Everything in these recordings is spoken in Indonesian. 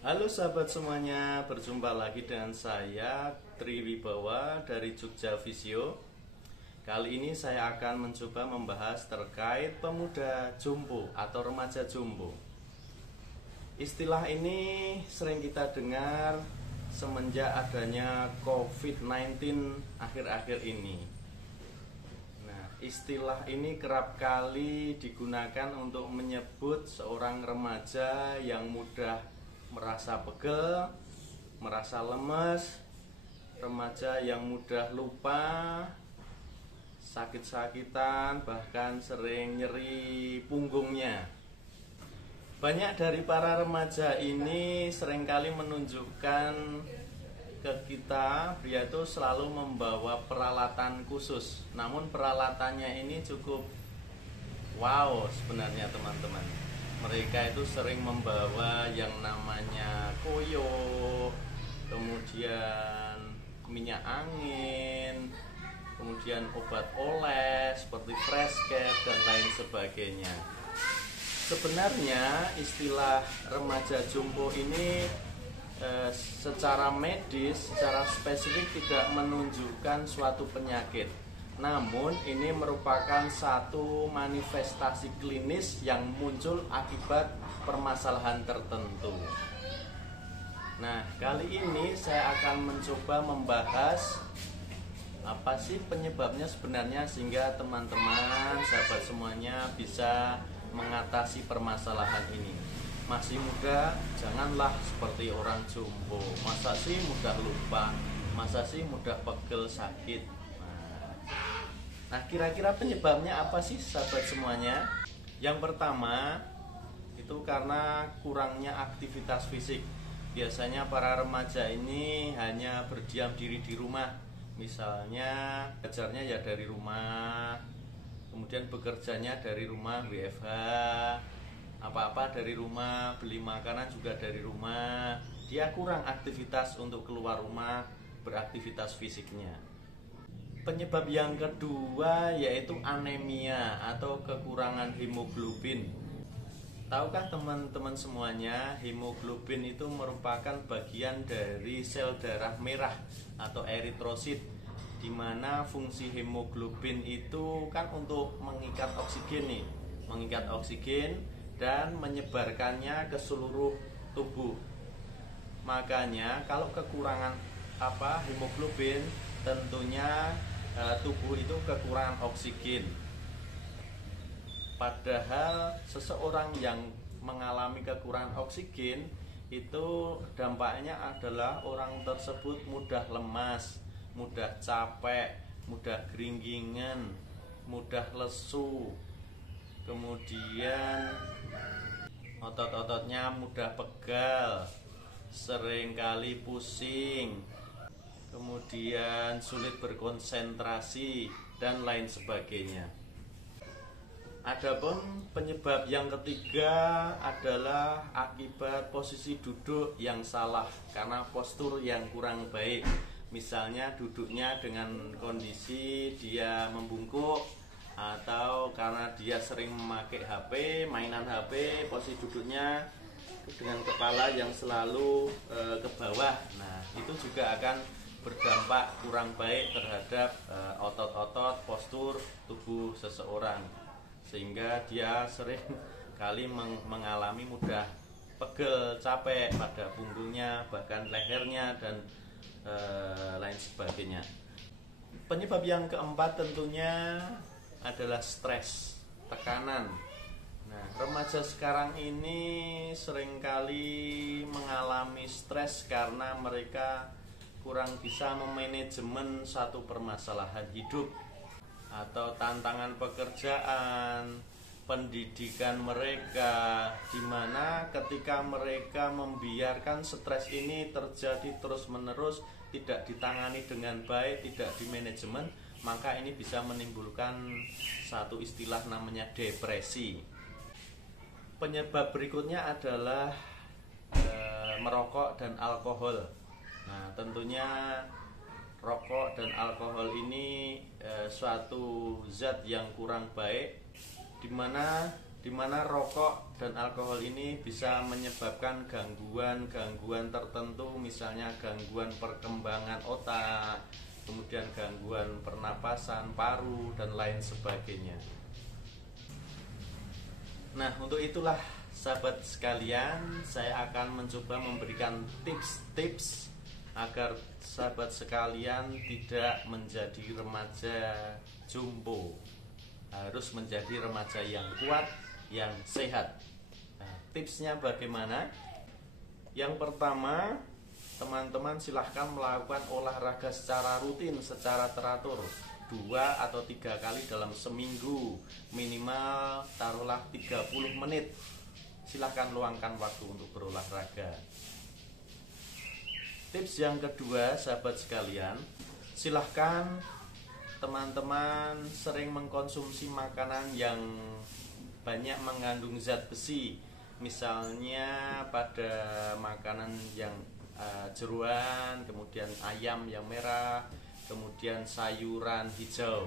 Halo sahabat semuanya, berjumpa lagi dengan saya Tri Wibawa dari Jogja Visio. Kali ini saya akan mencoba membahas terkait pemuda jompo atau remaja jompo. Istilah ini sering kita dengar semenjak adanya COVID-19 akhir-akhir ini. Nah, istilah ini kerap kali digunakan untuk menyebut seorang remaja yang mudah merasa pegel, merasa lemes, remaja yang mudah lupa, sakit-sakitan, bahkan sering nyeri punggungnya. Banyak dari para remaja ini seringkali menunjukkan ke kita, dia itu selalu membawa peralatan khusus. Namun peralatannya ini cukup wow sebenarnya teman-teman. Mereka itu sering membawa yang namanya koyo, kemudian minyak angin, kemudian obat oles seperti fresh care dan lain sebagainya. Sebenarnya istilah remaja jompo ini secara medis, secara spesifik tidak menunjukkan suatu penyakit. Namun ini merupakan satu manifestasi klinis yang muncul akibat permasalahan tertentu. Nah, kali ini saya akan mencoba membahas apa sih penyebabnya sebenarnya, sehingga teman-teman, sahabat semuanya bisa mengatasi permasalahan ini. Masih muda, janganlah seperti orang jompo. Masa sih mudah lupa, masa sih mudah pegel sakit. Nah, kira-kira penyebabnya apa sih sahabat semuanya? Yang pertama, itu karena kurangnya aktivitas fisik. Biasanya para remaja ini hanya berdiam diri di rumah. Misalnya, belajarnya ya dari rumah, kemudian bekerjanya dari rumah, WFH, apa-apa dari rumah, beli makanan juga dari rumah. Dia kurang aktivitas untuk keluar rumah, beraktivitas fisiknya. Penyebab yang kedua yaitu anemia atau kekurangan hemoglobin. Tahukah teman-teman semuanya, hemoglobin itu merupakan bagian dari sel darah merah atau eritrosit, di mana fungsi hemoglobin itu kan untuk mengikat oksigen nih, mengikat oksigen dan menyebarkannya ke seluruh tubuh. Makanya kalau kekurangan hemoglobin, tentunya tubuh itu kekurangan oksigen. Padahal seseorang yang mengalami kekurangan oksigen itu dampaknya adalah orang tersebut mudah lemas, mudah capek, mudah geringgingan, mudah lesu, kemudian otot-ototnya mudah pegal, seringkali pusing, kemudian sulit berkonsentrasi dan lain sebagainya. Adapun penyebab yang ketiga adalah akibat posisi duduk yang salah karena postur yang kurang baik. Misalnya duduknya dengan kondisi dia membungkuk, atau karena dia sering memakai HP, mainan HP, posisi duduknya dengan kepala yang selalu ke bawah. Nah, itu juga akan berdampak kurang baik terhadap otot-otot, postur tubuh seseorang, sehingga dia sering kali mengalami mudah pegel, capek pada punggungnya, bahkan lehernya dan lain sebagainya. Penyebab yang keempat tentunya adalah stres, tekanan. Nah, remaja sekarang ini seringkali mengalami stres karena mereka kurang bisa memanajemen satu permasalahan hidup atau tantangan pekerjaan, pendidikan mereka, di mana ketika mereka membiarkan stres ini terjadi terus-menerus, tidak ditangani dengan baik, tidak dimanajemen, maka ini bisa menimbulkan satu istilah namanya depresi. Penyebab berikutnya adalah merokok dan alkohol. Nah, tentunya rokok dan alkohol ini suatu zat yang kurang baik, di mana di mana rokok dan alkohol ini bisa menyebabkan gangguan-gangguan tertentu, misalnya gangguan perkembangan otak, kemudian gangguan pernapasan, paru, dan lain sebagainya. Nah, untuk itulah sahabat sekalian, saya akan mencoba memberikan tips-tips agar sahabat sekalian tidak menjadi remaja jompo, harus menjadi remaja yang kuat, yang sehat. Nah, tipsnya bagaimana? Yang pertama, teman-teman silahkan melakukan olahraga secara rutin, secara teratur, 2 atau 3 kali dalam seminggu, minimal taruhlah 30 menit. Silahkan luangkan waktu untuk berolahraga. Tips yang kedua, sahabat sekalian, silahkan teman-teman sering mengkonsumsi makanan yang banyak mengandung zat besi. Misalnya pada makanan yang jeroan, kemudian ayam yang merah, kemudian sayuran hijau.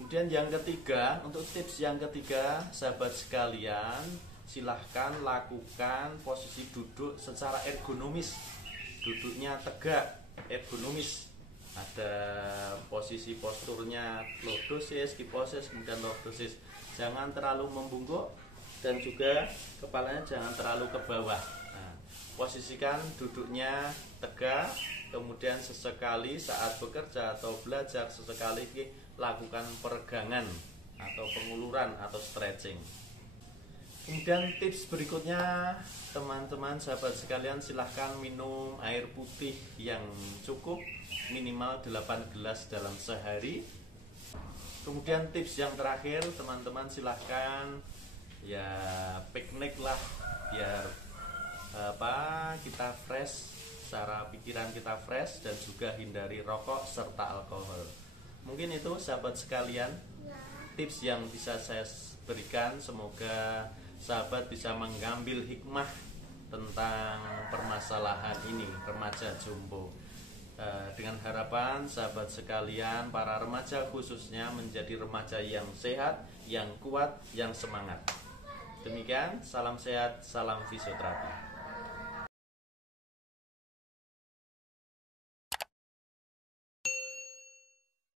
Kemudian yang ketiga, untuk tips yang ketiga, sahabat sekalian, silahkan lakukan posisi duduk secara ergonomis. Duduknya tegak, ergonomis. Ada posisi posturnya lordosis, kiposis, kemudian lordosis. Jangan terlalu membungkuk dan juga kepalanya jangan terlalu ke bawah. Nah, posisikan duduknya tegak, kemudian sesekali saat bekerja atau belajar, sesekali lakukan peregangan atau penguluran atau stretching. Kemudian tips berikutnya, teman-teman sahabat sekalian, silahkan minum air putih yang cukup, minimal 8 gelas dalam sehari. Kemudian tips yang terakhir, teman-teman silahkan ya piknik lah, biar kita fresh, secara pikiran kita fresh, dan juga hindari rokok serta alkohol. Mungkin itu sahabat sekalian tips yang bisa saya berikan. Semoga sahabat bisa mengambil hikmah tentang permasalahan ini, remaja jompo. Dengan harapan sahabat sekalian, para remaja khususnya menjadi remaja yang sehat, yang kuat, yang semangat. Demikian, salam sehat, salam fisioterapi.